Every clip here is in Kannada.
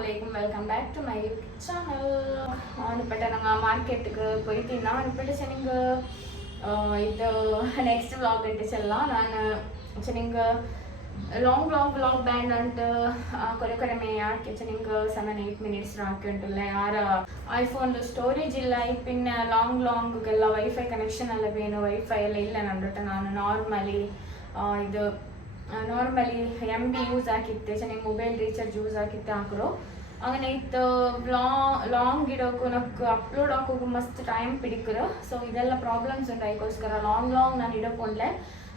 Assalamualaikum, welcome back to my YouTube channel. Anupata nanga market ku poyittina anupata cheninga idu next vlog ante chella nanu cheninga long vlog band ante kore me yaake cheninga 7-8 minutes raake untulle yara iPhone storage illa ipinna long gella wifi connection alla venu wifi ella illa nandutta nanu normally idu normally MB use ಆಗಿತ್ತೆ ಚೆನ್ನಾಗಿ ಮೊಬೈಲ್ ರೀಚಾರ್ಜ್ ಯೂಸ್ ಆಗಿತ್ತೆ ಹಾಕಿರೋ അങ്ങനെ ಇತ್ತು ಲಾಂಗ್ ಇಡೋಕು ನಕ್ಕು ಅಪ್ಲೋಡ್ ಹಾಕೋಕು ಮಸ್ತ್ ಟೈಮ್ ಪಿಡಿಕರು ಸೊ ಇದೆಲ್ಲ ಪ್ರಾಬ್ಲಮ್ಸ್ ಉಂಟು ಅದಕ್ಕೋಸ್ಕರ ಲಾಂಗ್ ನಾನು ಇಡೋಕೊಂಡ್ಲೆ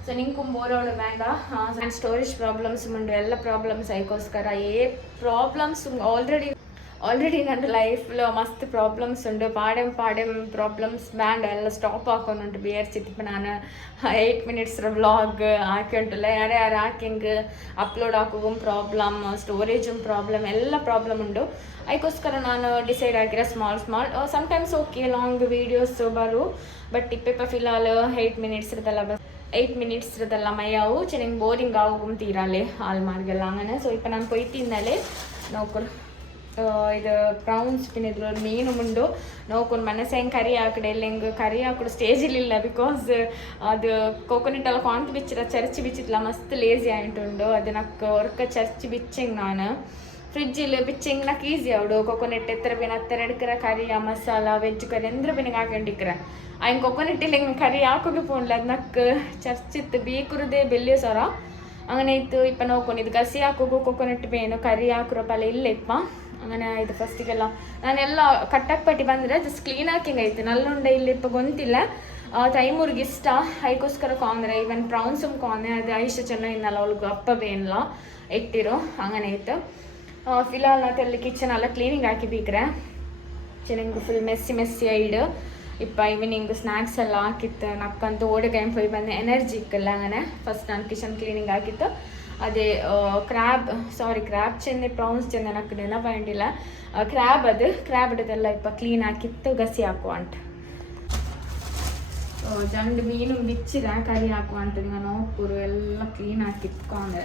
ಸೊ ನಿಂಕು ಬೋರೋಳು ಬೇಡ ಸ್ಟೋರೇಜ್ ಪ್ರಾಬ್ಲಮ್ಸ್ ಉಂಟು ಎಲ್ಲ ಪ್ರಾಬ್ಲಮ್ಸ್ ಅದಕ್ಕೋಸ್ಕರ ಪ್ರಾಬ್ಲಮ್ಸ್ ಆಲ್ರೆಡಿ ನನ್ನ ಲೈಫ್లో ಮಸ್ತ್ ಪ್ರಾಬ್ಲಮ್ಸ್ ಉಂಟು ಪಾಡೆಂ ಪ್ರಾಬ್ಲಮ್ಸ್ ಬ್ಯಾಂಡ್ ಎಲ್ಲ ಸ್ಟಾಪ್ ಹಾಕೊಂಡು ಬೇರ್ಚಿತ್ತು ನಾನು 8 minutes ವ್ಲಾಗ್ ಹಾಕಿ ಉಂಟಲ್ಲ ಯಾರು ಹಾಕಿಂಗ್ ಅಪ್ಲೋಡ್ ಹಾಕೋದು ಪ್ರಾಬ್ಲಮ್ ಸ್ಟೋರೇಜು ಪ್ರಾಬ್ಲಮ್ ಎಲ್ಲ ಪ್ರಾಬ್ಲಮ್ ಉಂಟು ಅದಕ್ಕೋಸ್ಕರ ನಾನು ಡಿಸೈಡ್ ಆಗಿರೋ small sometimes okay long videos ಬರು ಬಟ್ ಇಪ್ಪ ಫಿಲಾಲ್ 8 minutes ಇರ್ತಲ್ಲ 8 minutes ಇರ್ತಲ್ಲ ಮೈಯಾವು ಚೆನ್ನಾಗಿ ಬೋರಿಂಗ್ ಆಗೋದು ತೀರಾಲೆ ಹಾಲ್ ಮಾರ್ಗೆಲ್ಲ അങ്ങനെ ಸೊ ಇಪ್ಪ ನಾನು ಪೊಯ್ತಿನ್ನಲೆ ನೋಡ್ಕೊಳು ಇದು ಪ್ರೌನ್ಸ್ ಪಿನ್ನಿದ್ರು ಮೀನು ಮುಂಡು ನೋಡ್ಕೊಂಡು ಮನಸ್ಸು ಹೆಂಗೆ ಕರಿ ಹಾಕಡೆ ಎಲ್ಲ ಹೆಂಗೆ ಕರಿ ಹಾಕೊಡು ಸ್ಟೇಜಿಲಿಲ್ಲ ಬಿಕಾಸ್ ಅದು ಕೋಕೋನಟ್ ಎಲ್ಲ ಕಾಂತ್ ಬಿಚ್ಚಿರ ಚರ್ಚಿ ಬಿಚ್ಚಿತ್ತಲ್ಲ ಮಸ್ತ್ ಲೇಸಿ ಆಯ್ತುಂಡು ಅದು ನಕ್ಕೆ ವರ್ಕ ಚರ್ಚಿ ಬಿಚ್ಚಂಗೆ ನಾನು ಫ್ರಿಜ್ಜಿಲ್ ಬಿಚ್ಚಂಗೆ ನಕ್ಕೆ ಈಸಿ ಅವಡು ಕೋಕೋನಟ್ ಎತ್ತರ ಬಿನ ಹತ್ತರ ಎಡ್ಕರ ಕರಿ ಮಸಾಲ ವೆಜ್ ಕರಿ ಅಂದ್ರೆ ಬಿನಿಗೆ ಹಾಕೊಂಡಿಕ್ಕ್ರ ಹಂಗೆ ಕೋಕೋನಟ್ ಇಲ್ಲ ಹಿಂಗೆ ಕರಿ ಹಾಕೋಕೆ ಪೋನ್ಲ ಅದು ನಕ್ಕೆ ಚರ್ಚಿತ್ತು ಬೀಕುರದೇ ಬೆಲ್ಲಿಯೋ ಸರ അങ്ങനെ ಇತ್ತು ಇಪ್ಪ ನೋಡ್ಕೊಂಡು ಇದು ಗಸಿ ಹಾಕೋಗು ಕೋಕೋನಟ್ ಬೇನು ಕರಿ ಹಾಕಿರೋ ಪಲ್ಲೆ ಇಲ್ಲ ಇಪ್ಪ അങ്ങനെ ಇದು ಫಸ್ಟಿಗೆಲ್ಲ ನಾನೆಲ್ಲ ಕಟ್ಟಕ್ಕೆ ಪಟ್ಟಿ ಬಂದರೆ ಜಸ್ಟ್ ಕ್ಲೀನ್ ಹಾಕಿಂಗ್ ಐತೆ ನಲ್ಲುಂಡೆ ಇಲ್ಲಿ ಇಪ್ಪ ಗೊಂತಿಲ್ಲ ತೈಮೂರ್ಗೆ ಇಷ್ಟ ಅದಕ್ಕೋಸ್ಕರ ಕಾಂದ್ರೆ ಈವನ್ ಪ್ರೌನ್ಸುಮ್ ಕಾನೆ ಅದು ಐಷ ಚೆನ್ನಾಗಿನ್ನಲ್ಲ ಅವಳಿಗೆ ಅಪ್ಪ ಬೇನಲ್ಲ ಇಟ್ಟಿರೋ അങ്ങനെ ಇತ್ತು ಫಿಲಾಲ್ ನಾತೆಲ್ಲ ಕಿಚನ್ ಎಲ್ಲ ಕ್ಲೀನಿಂಗ್ ಹಾಕಿ ಬೀಕ್ರೆ ಚೆನ್ನಾಗಿ ಫುಲ್ ಮೆಸ್ಸಿ ಐಡು ಇಪ್ಪ ಈವ್ನಿಂಗ್ ಸ್ನ್ಯಾಕ್ಸ್ ಎಲ್ಲ ಹಾಕಿತ್ತು ನಕ್ಕಂತೂ ಓಡಗಾಯಿ ಹೋಗಿ ಬಂದೆ ಎನರ್ಜಿ ಇಕ್ಕಲ್ಲ അങ്ങനെ ಫಸ್ಟ್ ನಾನು ಕಿಚನ್ ಕ್ಲೀನಿಂಗ್ ಹಾಕಿತ್ತು ಅದೇ ಕ್ರ್ಯಾಬ್ ಚೆಂದ ಪ್ರೌನ್ಸ್ ಚೆಂದ ನಕ್ಕೆ ನೆನಪಾಯಿಂಟಿಲ್ಲ ಕ್ರ್ಯಾಬ್ ಇಡೋದೆಲ್ಲ ಇಪ್ಪ ಕ್ಲೀನ್ ಹಾಕಿತ್ತು ಗಸಿ ಹಾಕುವ ಅಂಟ ಜಂಡು ಮೀನು ಬಿಚ್ಚಿರ ಕರಿ ಹಾಕುವ ಅಂಟ ನೀವು ನೋಡ್ಪುರು ಎಲ್ಲ ಕ್ಲೀನ್ ಹಾಕಿತ್ಕೊಂಡೆ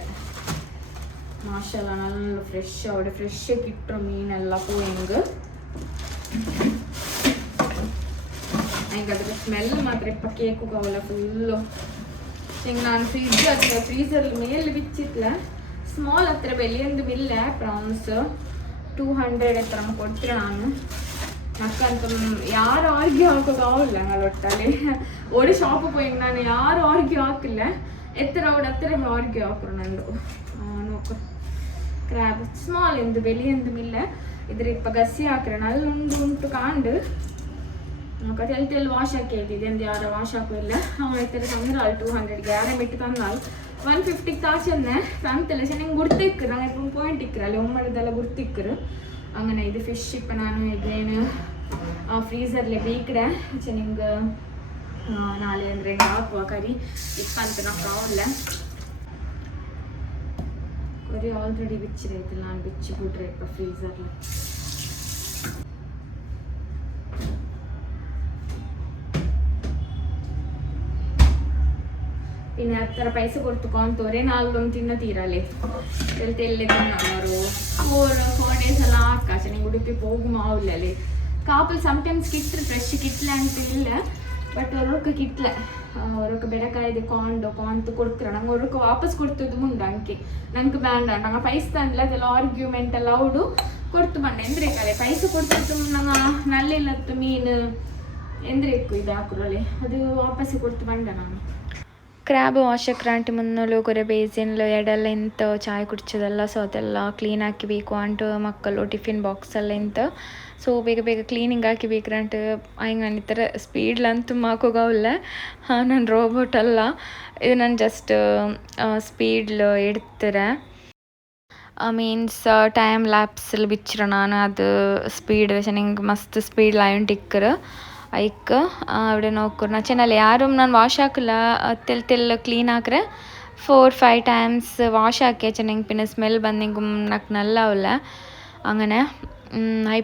ಮಾಷಲ್ಲ നല്ല ಫ್ರೆಶ್ ಕಿಟ್ಟರು ಮೀನೆಲ್ಲ ಪೂಯಿಂಗ್ ಅದ್ರ ಸ್ಮೆಲ್ ಮಾತ್ರ ಇಪ್ಪ ಕೇಕು ಅವಲ್ಲ ಫುಲ್ಲು ಹಿಂಗೆ ನಾನು ಫ್ರೀಸರ್ ಮೇಲೆ ಬಿಚ್ಚಿತ್ಲ ಸ್ಮಾಲ್ ಹತ್ರ ಬೆಲೆಯೊಂದು ಬಿಲ್ಲ ಪ್ರಾನ್ಸ್ 200 ಹತ್ರ ಕೊಡ್ತೀರ ನಾನು ನಕ್ಕಂತ ಯಾರು ಆರ್ಗ್ಯೂ ಹಾಕೋಕೆ ಅವಲ್ಲ ಒಟ್ಟಲ್ಲಿ ಒಡೆ ಶಾಪಿಗೆ ಹೋಗಿ ನಾನು ಯಾರು ಆರ್ಗ್ಯೂ ಹಾಕಿಲ್ಲ ಎತ್ತರ ಅವಡ ಹತ್ತಿರ ಆರ್ಗ್ಯೂ ಹಾಕರು ನಂದು ನೋಕು ಕ್ರ್ಯಾಬ್ ಸ್ಮಾಲ್ ಎಂದು ಬೆಲೆಯೊಂದು ಮಿಲ್ಲ ಇದ್ರ ಇಪ್ಪ ಗಸಿ ಹಾಕ್ರೆ ನಲ್ಲೊಂದು ಉಂಟು ಕಾಂಡು ತೆಲ್ ವಾಶ್ ಹಾಕಿ ಆಯ್ತಿದೆ ಎಂದು ಯಾರು ವಾಶ್ ಹಾಕಿಲ್ಲ ಆಯ್ತಾರೆ ತಂದ್ರೆ 200ಗೆ ಯಾರೇ ಬಿಟ್ಟು ತಂದಾಲ್ 150ಗೆ ತಾಚನ್ನೆ ತಂತಲ್ಲ ಚೆನ್ನಾಗಿ ಗುರ್ತಿಕ್ಕರು ನಂಗೆ ಪಾಯಿಂಟ್ ಇಕ್ಕರು ಅಲ್ಲಿ ಒಮ್ಮಡಿದೆಲ್ಲ ಗುರ್ತಿಕ್ಕರು അങ്ങനെ ಇದು ಫಿಶ್ ಇಪ್ಪ ನಾನು ಇದೇನು ಫ್ರೀಸರ್ಲೆ ಬೀಕ್ಡೆ ಚೆನ್ನಾಗಿ ನಾಳೆ ಅಂದರೆ ಹಾಕುವ ಕರಿ ಇಪ್ಪಂತ ನಾಕಾವಲ್ಲ ಕರಿ ಆಲ್ರೆಡಿ ಬಿಚ್ಚಿರೈತಿಲ್ಲ ನಾನು ಬಿಚ್ಚಿ ಬಿಟ್ರೆ ಇಪ್ಪ ಫ್ರೀಸರ್ಲೆ പിന്നെ അത്ര പൈസ കൊടുത്തുകൊണ്ടോരെ നാളൊന്നും തിന്ന തീരാലേ തെല്ലെ തിന്നോರು 4 days ಎಲ್ಲ ಆಕಾಶನೆ ಉಡುಪಿ പോകുമാവില്ലല്ലേ കാപ്പിൽ സംടൈംസ് കിട്ടും ഫ്രഷ് കിട്ടില്ല ಅಂತಿಲ್ಲ ಬಟ್ ಅವರೊಳಗೆ ಕಿಟ್ಲ ಅವರೊಳಗೆ ಬೆಡಕಾಯ್ದು ಕಾಂತು ಕೊಡ್ತಾರೆ ನಂಗೆ ಅವರೊಳಗೆ ವಾಪಸ್ ಕೊಡ್ತದ್ದು ಮುಂದೆ ಅಂಕೆ ನಂಗೆ ಬ್ಯಾಂಡ್ ನಂಗೆ ಪೈಸ ತಂದಿಲ್ಲ ಅದೆಲ್ಲ ಆರ್ಗ್ಯುಮೆಂಟ್ ಎಲ್ಲ ಅವಡು ಕೊಡ್ತು ಬಂಡೆ ಎಂದ್ರೆ ಕಲೆ ಪೈಸ ಕೊಡ್ತಿತ್ತು ನಂಗೆ ನಲ್ಲಿಲ್ಲತ್ತು ಮೀನು ಎಂದ್ರೆ ಇದು ಹಾಕುರಲೆ ಅದು ವಾಪಸ್ ಕೊಡ್ತು ಬಂಡೆ ನಾನು ಕ್ರ್ಯಾಬ್ ವಾಶಕ್ರಾಂಟಿ ಮುನ್ನಲು ಕೊರೆ ಬೇಸಿನ್ಲು ಎಡೆಲ್ಲ ಇಂತ ಚಾಯ್ ಕುಡಿಚೋದೆಲ್ಲ ಸೊ ಅದೆಲ್ಲ ಕ್ಲೀನ್ ಹಾಕಿಬೇಕು ಅಂಟು ಮಕ್ಕಳು ಟಿಫಿನ್ ಬಾಕ್ಸೆಲ್ಲ ಇಂತ ಸೊ ಬೇಗ ಕ್ಲೀನಿಂಗ್ ಹಾಕಿಬೇಕ್ರೆ ಅಂಟು ಹಿಂಗೆ ನಾನು ಈ ಥರ ಸ್ಪೀಡ್ಲಂತೂ ಮಾಕೋಗವಲ್ಲ ನಾನು ರೋಬೋಟ್ ಅಲ್ಲ ಇದು ನಾನು ಜಸ್ಟ್ ಸ್ಪೀಡ್ಲು ಇಡ್ತಾರೆ ಮೀನ್ಸ್ ಟೈಮ್ ಲ್ಯಾಪ್ಸಲ್ಲಿ ಬಿಚ್ಚಿರ ನಾನು ಅದು ಸ್ಪೀಡ್ ಹಿಂಗೆ ಮಸ್ತ್ ಸ್ಪೀಡ್ ಲೈನ್ ಟಿಕ್ಕರು ಐಕ್ അവിടെ നോക്കുന്ന ചെന്നല്ലേ ആരും ഞാൻ വാഷ് ആക്കില്ല തെല്ല ക്ലീൻ ആക്കറെ 4-5 times വാഷ് ആക്കിയ ചെന്നെങ്കിൽ പിന്നെ സ്മെൽ ಬಂದಿಂಗು నాకు ನಲ್ಲಾವಲ್ಲ അങ്ങനെ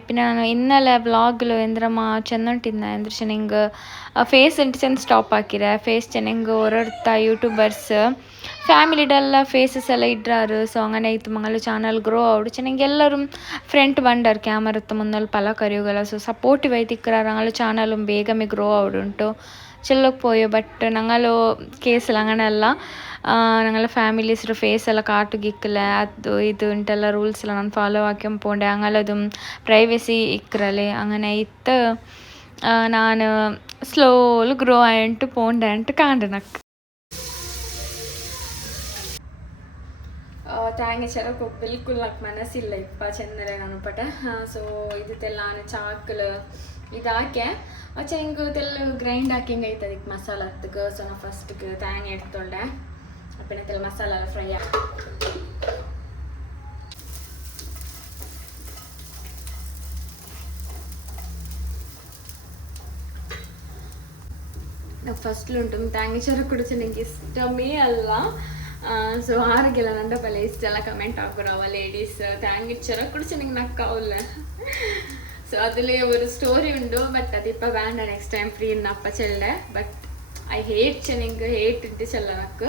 പിന്നെ ನಾನು ಇನ್ನಲೆ ವ್ಲಾಗ್ಲು ಎಂದ್ರಮ್ಮ ಚೆನ್ನಂಟಿದ್ನ ಎಂದ್ರೆ ಚೆನ್ನಂಗೆ ಫೇಸ್ ಚೆನ್ನ ಸ್ಟಾಪ್ ಹಾಕಿರೆ ಫೇಸ್ ಚೆನ್ನಂಗೆ ಹೊರಡ್ತಾ ಯೂಟ್ಯೂಬರ್ಸ್ ಫ್ಯಾಮಿಲಿಡೆಲ್ಲ ಫೇಸಸ್ ಎಲ್ಲ ಇಡ್ರಾರು. ಸೊ അങ്ങനെ ಇತ್ತು ಮಂಗಲ ಚಾನಲ್ ಗ್ರೋ ಆವಡು ಚೆನ್ನಂಗೆ ಎಲ್ಲರೂ ಫ್ರೆಂಟ್ ಬಂಡರ್ ಕ್ಯಾಮರತ್ತ ಮುನ್ನಲ್ ಪಲ ಕರಿಯೋಗಲ್ಲ. ಸೊ ಸಪೋರ್ಟಿವ್ ಆಯ್ತು ಇಕ್ಕರಾರು ಅಂಗಲ ಚಾನಲ್ ಬೇಗಮೆ ಗ್ರೋ ಆವಡುಂಟು ಚೆಲ್ಲೋಕೆ ಪೋಯೆ. ಬಟ್ ನಂಗಲು ಕೇಸಲ್ಲ ಅಂಗನೆಲ್ಲ ഞങ്ങളെ ഫാമിലീസിൻ്റെ ഫേസ് എല്ലാം കാട്ടുകിക്കില്ല അത് ഇത് ഉണ്ടെല്ലാം റൂൾസ് എല്ലാം ನಾನು ಫಾಲೋ ಹಾಕ್ಕೊಂಡು പോണ്ടേ ಅಂಗಲದು ಪ್ರೈವಸಿ ಇಕ್ಕರಲೆ അങ്ങനെ ಇತ್ತು. ನಾನು ಸ್ಲೋಲಿ ಗ್ರೋ ಆಯಂಟು ಪೋಂಡೆ ಅಂಟು ಕಾಂಡೆ ನಕ್ ತೇಂಗೆ ಚೆರಕು ಬಿಲ್ಕುಲ್ నాకు ಮನಸ್ಸಿಲ್ಲ ಇಪ್ಪ ಚೆಂದರೆ ನಾನು ಪಟ. ಸೊ ಇದೆಲ್ಲ ನಾನು ಚಾಕಲು ಇದು ಹಾಕೆ ಚೆಂಗು ತೆಲ್ಲ ಗ್ರೈಂಡ್ ಹಾಕಿಂಗೆ ಐತೆ ಅದಕ್ಕೆ ಮಸಾಲ ಹತ್ತಕ್ಕೆ. ಸೊ ನಾನು ಫಸ್ಟ್ಗೆ ತೇಂಗೆ ಎಡ್ತೊಳ್ಳೆ പിന്നെ തെൽ മസാല ഫ്രൈ ആക്കും. నాకు ఫస్ట్లో ఉంటుంది తాంగి చెర కుడిచి నాకు ఇష్టమే అಲ್ಲ. ಸೊ ಆರಿಗೆಲ್ಲ ನಂಡ ಪಲ್ಲೆ ಇಷ್ಟೆಲ್ಲ ಕಮೆಂಟ್ ಹಾಕೋರವ ಲೇಡೀಸ್ తాంగి చెర ಕುಡಿచి ನಂಗೆ ನಕ್ಕಾವಲ್ಲ. ಸೊ അതിലെ ഒരു സ്റ്റോറി ഉണ്ട്. ബട്ട് അതിപ്പോൾ വേണ്ട, നെക്സ്റ്റ് ടൈം ഫ്രീ എന്നപ്പ ചെല്ലെ. ബಟ್ ಐ ಹೇಟ್ ಚೆನ್ನಂಗೆ ಹೇಟ್ ಇಟ್ಟು ಚೆಲ್ಲ ನಕ್ಕು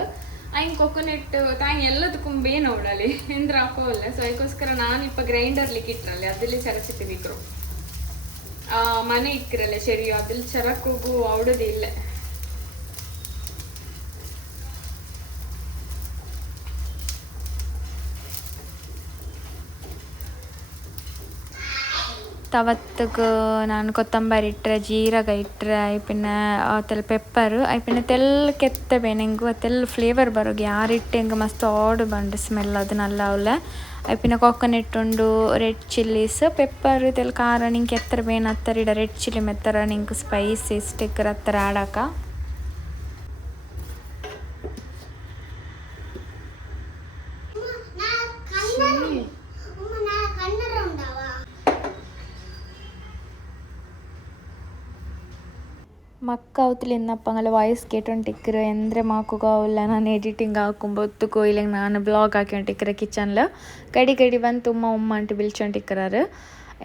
ఆయన ಕೊಕೊನೆಟ್ ತಾಯಿ ಎಲ್ಲದಕ್ಕೂ ಬೇನು ಅವಡಲಿ ಎಂದ್ರೆ ಹಾಕೋಲ್ಲ. ಸೊ ಅದಕ್ಕೋಸ್ಕರ ನಾನು ಇಪ್ಪ ಗ್ರೈಂಡರ್ಲಿಕ್ಕೆ ಇಟ್ಟರಲ್ಲ ಅದಲ್ಲಿ ಚರಚಿಟ್ಟಿದ್ರು ಮನೆ ಇಕ್ಕರಲ್ಲ ಶರಿಯೋ ಅದಲ್ಲಿ ಚರಕೋಗು ಅವಡದಿಲ್ಲ. തവത്തക്ക് ഞാൻ കൊത്തമ്പാരി ഇട്ട ജീരക ഇട്ട പിന്നെ തെല്ല ಪೆಪ್ಪರ್ പിന്നെ ತೆಲ್ಲ ಕೆತ್ತ ಬೇನೆಂಗು ತೆಲ್ಲ ಫ್ಲೇವರ್ ಬರೋಗೆ ಯಾರಿಟ್ಟು ಹೆಂಗೆ ಮಸ್ತ್ ಆಡು ಬಂಡು ಸ್ಮೆಲ್ ಅದು ನಲ್ಲ ಅವಲ್ಲ. പിന്നെ ಕೊಕೊನೆಟ್ ಉಂಡು ರೆಡ್ ಚಿಲ್ಲೀಸ್ ಪೆಪ್ಪರ್ ತೆಲ್ಲ ಖಾರ ನಿಂಗೆ ಎತ್ತರ ಬೇನೆ ಹತ್ತರ ಇಡ ರೆಡ್ ಚಿಲ್ಲಿ ಮೆತ್ತರ ನಿಂಗೆ ಸ್ಪೈಸಿ ಸ್ಟಿಕ್ಕರ್ ಹತ್ತರ ಆಡಾಕ. മക്ക അവത്തിലിന്നപ്പം അങ്ങനെ വോയിസ് കേട്ടോണ്ടിരിക്കരു എന്തൊരു മാക്കുകാവില്ല. ನಾನು ಎಡಿಟಿಂಗ್ ಹಾಕೊಂಬೊತ್ತುಕೋ ಇಲ್ಲ ನಾನು ಬ್ಲಾಗ್ ಹಾಕ್ಯೊಂಟಿಕ್ಕರೆ ಕಿಚನ್ಲ ಕಡಿ ಕಡಿ ಬಂದು ತುಂಬ ಉಮ್ಮ ಅಂಟು ಬಿಲ್ಚೊಂಟಿಕ್ಕರಾರು.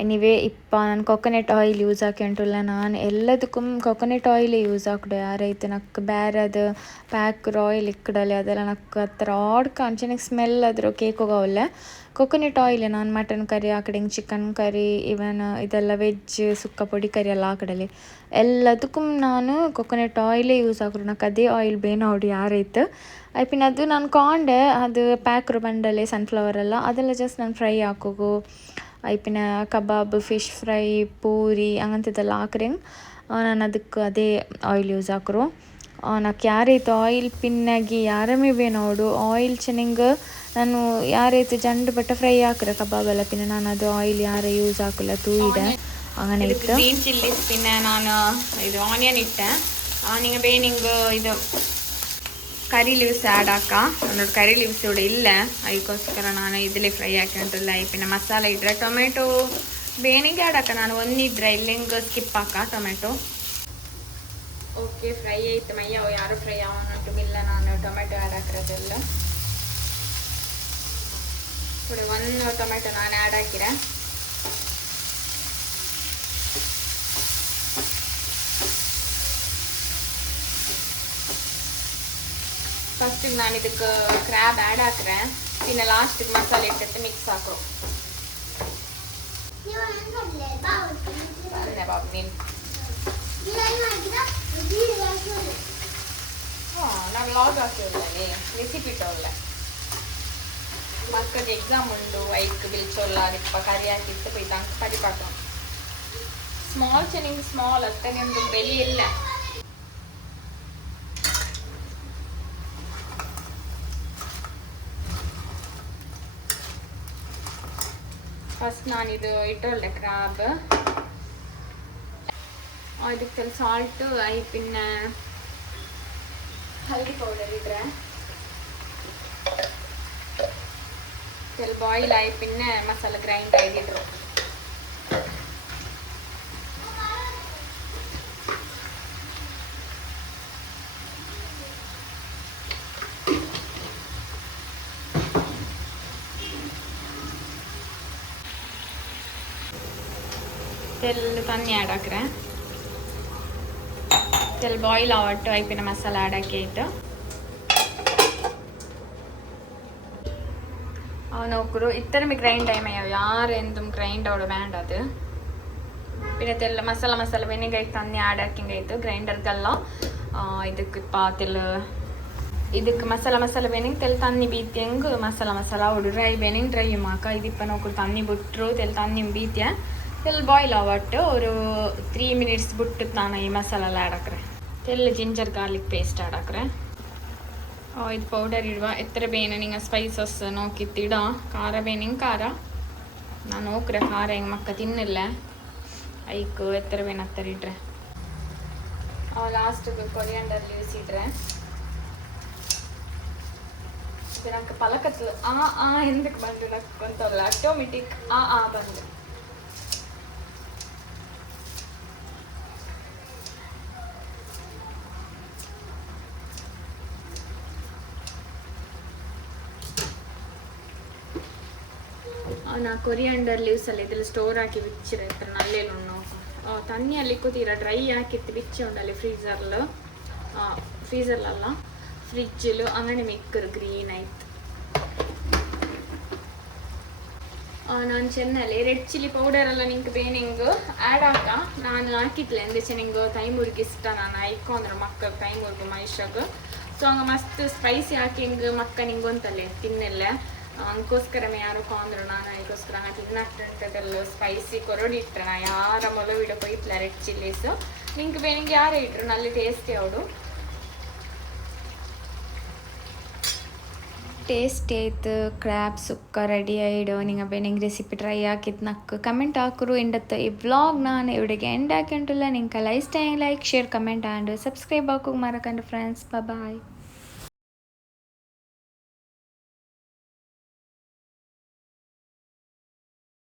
ಎನಿವೇ ಇಪ್ಪ ನಾನು ಕೊಕೊನೆಟ್ ಆಯಿಲ್ ಯೂಸ್ ಹಾಕ್ಯೊಂಟುಲ್ಲ. ನಾನು ಎಲ್ಲದಕ್ಕೂ ಕೊಕೊನೆಟ್ ಆಯಿಲೇ ಯೂಸ್ ಹಾಕ್ಡೆ. ಯಾರೈತೆ ನಕ್ಕು ಬೇರೆ ಅದು ಪ್ಯಾಕ್ರ್ ಆಯಿಲ್ ಇಕ್ಕಡಲೆ ಅದೆಲ್ಲ ನಕ್ಕು ಹತ್ರ ಆಡ್ಕ ಅಂಚೆನಿಗೆ ಸ್ಮೆಲ್ ಆದರೂ ಕೇಕ್ ಹೋಗವಲ್ಲ. ಕೊಕೊನೆಟ್ ಆಯಿಲ್ ನಾನು ಮಟನ್ ಕರಿ ಹಾಕಡೆ ಚಿಕನ್ ಕರಿ ಇವನ್ ಇದೆಲ್ಲ ವೆಜ್ ಸುಕ್ಕ ಪೊಡಿ ಕರಿ ಎಲ್ಲ ಹಾಕಡಲಿ ಎಲ್ಲದಕ್ಕೂ ನಾನು ಕೊಕೊನೆಟ್ ಆಯಿಲೇ ಯೂಸ್ ಹಾಕ್ರು. నాకు ಅದೇ ಆಯಿಲ್ ಬೇನು ಅವಡು ಯಾರೈತೆ ಐಪಿನ ಅದು ನಾನು ಕಾಂಡೆ ಅದು ಪ್ಯಾಕ್ರು ಬಂಡಲೆ ಸನ್ಫ್ಲವರ್ ಎಲ್ಲ ಅದೆಲ್ಲ ಜಸ್ಟ್ ನಾನು ಫ್ರೈ ಹಾಕೋಗು. ಐಪಿನ ಕಬಾಬ್ ಫಿಶ್ ಫ್ರೈ ಪೂರಿ ಹಂಗಂಥದ್ದೆಲ್ಲ ಹಾಕ್ರೆ ನಾನು ಅದಕ್ಕೆ ಅದೇ ಆಯಿಲ್ ಯೂಸ್ ಹಾಕ್ರು. నాకు ಯಾರೈತೆ ಆಯಿಲ್ ಪಿನ್ನಾಗಿ ಯಾರಮೇ ಬೇನೋಡು ಆಯಿಲ್ ಚೆನ್ನಂಗೆ ನಾನು ಯಾರೈತೆ ಜಂಡು ಬಟ್ಟ ಫ್ರೈ ಹಾಕ್ರೆ ಕಬಾಬೆಲ್ಲ പിന്നെ ನಾನು ಅದು ಆಯಿಲ್ ಯಾರೇ ಯೂಸ್ ಹಾಕಲ್ಲ ತೂಯಿಡೆ അങ്ങനെ ಇತ್ತು. ಗ್ರೀನ್ ಚಿಲ್ಲೀಸ್ പിന്നെ ನಾನು ಇದು ಆನಿಯನ್ ಇಟ್ಟೆ. ನಿಂಗೆ ಬೇನಿಂಗೆ ಇದು ಕರಿ ಲೀವ್ಸ್ ಆ್ಯಡ್ ಹಾಕ ಅನ್ನೋದು ಕರಿ ಲೀವ್ಸ್ ഇവിടെ ಇಲ್ಲ. ಅದಕ್ಕೋಸ್ಕರ ನಾನು ಇದರಲ್ಲಿ ಫ್ರೈ ಹಾಕೊಂಡಿಲ್ಲ. പിന്നെ ಮಸಾಲೆ ಇಟ್ಟರೆ ಟೊಮೆಟೊ ಬೇನಿಗೆ ಆ್ಯಡ್ ಹಾಕ ನಾನು ಒಂದಿದ್ರೆ ಇಲ್ಲಿಂಗೆ ಸ್ಕಿಪ್ ಹಾಕ ಟೊಮೆಟೊ. ಓಕೆ ಫ್ರೈ ಆಯ್ತು ಮಯ್ಯ ಯಾರು ಫ್ರೈ ಆಗೋಣಟ್ಟು ಇಲ್ಲ ನಾನು ಟೊಮೆಟೊ ಆ್ಯಡ್ ಹಾಕಿರೋದೆಲ್ಲ ನೋಡಿ. ಒಂದು ಟೊಮೆಟೊ ನಾನು ಆ್ಯಡ್ ಹಾಕಿರೆ ಫಸ್ಟಿಗೆ ನಾನು ಇದಕ್ಕೆ ಕ್ರ್ಯಾಬ್ ಆ್ಯಡ್ ಹಾಕ್ರೆ പിന്നെ ಲಾಸ್ಟಿಗೆ ಮಸಾಲೆ ಇಟ್ಟಿಟ್ಟು ಮಿಕ್ಸ್ ಹಾಕೋ. ಅಲ್ಲೇ ಬಾಬು ನೀನು నా వ్లాగ్ ಹಾಕಿರಲಿ ರೆಸಿಪಿ ಇಟ್ಟವಲ್ಲ ಮಕ್ಕಳಿಗೆ ಎಕ್ಸಾಮ್ ಉಂಡು ಐಕ್ ಬಿಲ್ಚೋಲ್ಲ ಅದಕ್ಕೆ ಕರಿ ಹಾಕಿತ್ತು ಇದಂಗೆ ಪರಿಪಾಕ ಸ್ಮಾಲ್ ಚೆನ್ನಿಂಗ್ ಸ್ಮಾಲ್ ಅತ್ತ ನಿಮ್ದು ಬೆಲೆ ಇಲ್ಲ. ಫಸ್ಟ್ ನಾನಿದು ಇಟ್ಟೊಳ್ಳೆ ಕ್ರಾಬ್ ಅದಕ್ಕೆ ಸಾಲ್ಟು ಐ പിന്നെ ಹಲ್ದಿ ಪೌಡರ್ ಇಡ್ರೆ ಬಾಯ್ಲ್ ಆಗಿ പിന്നെ ಮಸಾಲ ಗ್ರೈಂಡ್ ಆಗಿಡ್ರು. तेल तन्नी ऐड हाक्रे तेल बाईल आवट्टु ऐपिन मसाला ऐड हाकि आयितु. നോക്കൂ ഇത്തരം ഗ്രൈൻഡ് ടൈം യാർ എന്തും ഗ്രൈൻഡ് അവിടെ വേണ്ടത് പിന്നെ തെല്ല ಮಸಾಲ ವೆನಿಗೈತೆ ತನ್ನಿ ಆ್ಯಡ್ ಹಾಕಿಂಗೈತು ಗ್ರೈಂಡರ್ಗೆಲ್ಲ ಇದಕ್ಕೆ ಪಾತೆಲ್ಲ ಇದಕ್ಕೆ ಮಸಾಲ ಬೇನಿಂಗ್ ತೆಲ್ ತನ್ನಿ ಬೀತ್ಯಂಗೆ ಮಸಾಲ ಅವಡು ಡ್ರೈ ಬೇನಿಂಗ್ ಡ್ರೈ ಮಾಕ ಇದಿಪ್ಪ ನೋಕ್ರು ತನ್ನಿ ಬಿಟ್ರು ತೆಲ್ ತನ್ನಿ ಬೀತ್ಯ ತೆಲ್ ಬಾಯ್ಲ್ ಆವಟ್ಟು ഒരു 3 minutes ಬಿಟ್ಟು ನಾನು ಈ ಮಸಾಲ ಎಲ್ಲ ಆಡಕ್ರೆ ತೆಲ್ ಜಿಂಜರ್ ಗಾರ್ಲಿಕ್ ಪೇಸ್ಟ್ ಆಡಕ್ರೆ ಇದು ಪೌಡರ್ ಇಡುವ ಎತ್ತರ ಬೇನೆ ನಿಂಗೆ ಸ್ಪೈಸಸ್ ನೋಕಿತ್ತಿಡ ಖಾರ ಬೇನಿಂಗ್ ಖಾರ ನಾನು ನೋಕ್ರೆ ಖಾರ ಹೆಂಗೆ ಮಕ್ಕ ತಿನ್ನಿಲ್ಲ ಐಕು ಎತ್ತರ ಬೇನೆ ಹತ್ತರ ಇಟ್ರೆ ಲಾಸ್ಟಿಗೆ ಕೊರಿಯಾಂಡರ್ ಲೀವ್ಸ್ ಇಟ್ರೆ నాకు పలకట్లు ఎందుకు బండు నాకు కొంత ఆటోమేటిక్ బండు ನಾ ಕೊರಿಯಾಂಡರ್ ಲೀವ್ಸ್ ಅಲ್ಲಿ ಇದ್ರಲ್ಲಿ ಸ್ಟೋರ್ ಹಾಕಿ ಬಿಚ್ಚಿರತ್ತೆ ನಲ್ಲೇನು ತಣ್ಣಿ ಅಲ್ಲಿ ಕೂತೀರ ಡ್ರೈ ಹಾಕಿತ್ತು ಬಿಚ್ಚಿ ಉಂಡಲ್ಲಿ ಫ್ರೀಸರ್ಲಲ್ಲ ಫ್ರಿಜ್ಜಲು ಅಂಗಡಿ ಮಿಕ್ಕರು ಗ್ರೀನ್ ಆಯ್ತು ನಾನು ಚೆನ್ನಲ್ಲಿ ರೆಡ್ ಚಿಲ್ಲಿ ಪೌಡರ್ ಎಲ್ಲ ನಿಂಗೆ ಬೇನಿಂಗ್ ಆ್ಯಡ್ ಹಾಕ ನಾನು ಹಾಕಿತ್ಲೆ ಎಂದೆಚ್ಚೆ ನಿಂಗೆ ತೈಮೂರ್ಗೆ ಇಷ್ಟ ನಾನು ಐಕೊಂಡ್ರೆ ಮಕ್ಕಳು ತೈಮೂರ್ಗು ಮೈಷಾಗ ಸೊ ಹಂಗೆ ಮಸ್ತ್ ಸ್ಪೈಸಿ ಹಾಕಿ ಹಿಂಗೆ ಮಕ್ಕ ನಿಂಗೆ ಅಂತಲ್ಲೇ ತಿನ್ನೆಲ್ಲ ಅಂಕೋಸ್ಕರ ಯಾರು ಕೊಂದ್ರು ನಾನು ಅದಕ್ಕೋಸ್ಕರ ನಾನು ತಿನ್ನಕ್ಟೆಲ್ಲ ಸ್ಪೈಸಿ ಕೊರಡಿ ಇಟ್ಟರೆ ನಾ ಯಾರ ಮೊಲ ವಿಡೋ ಇಟ್ಲ ರೆಡ್ ಚಿಲ್ಲೀಸ್ ನಿಂಗೆ ಬೇನಿಂಗ್ ಯಾರೇ ಇಟ್ರು ನಲ್ಲಿ ಟೇಸ್ಟಿ ಅವಡು ಟೇಸ್ಟ್ ಆಯ್ತು ಕ್ರ್ಯಾಬ್ ಸುಕ್ಕ ರೆಡಿ ಆಯಿಡು ನಿಂಗೆ ಬೇನಿಂಗ್ ರೆಸಿಪಿ ಟ್ರೈ ಹಾಕಿದ್ದು ನಕ್ಕು ಕಮೆಂಟ್ ಹಾಕರು ಎಂಡತ್ತು ಈ ವ್ಲಾಗ್ ನಾನು ಇವಿಡೆಗೆ ಎಂಡ್ ಹಾಕಿಂಟಿಲ್ಲ ನಿಂಗೆ like share comment and subscribe ಹಾಕೋಕೆ ಮರಕಂಡು ಫ್ರೆಂಡ್ಸ್ ಬಾಯ್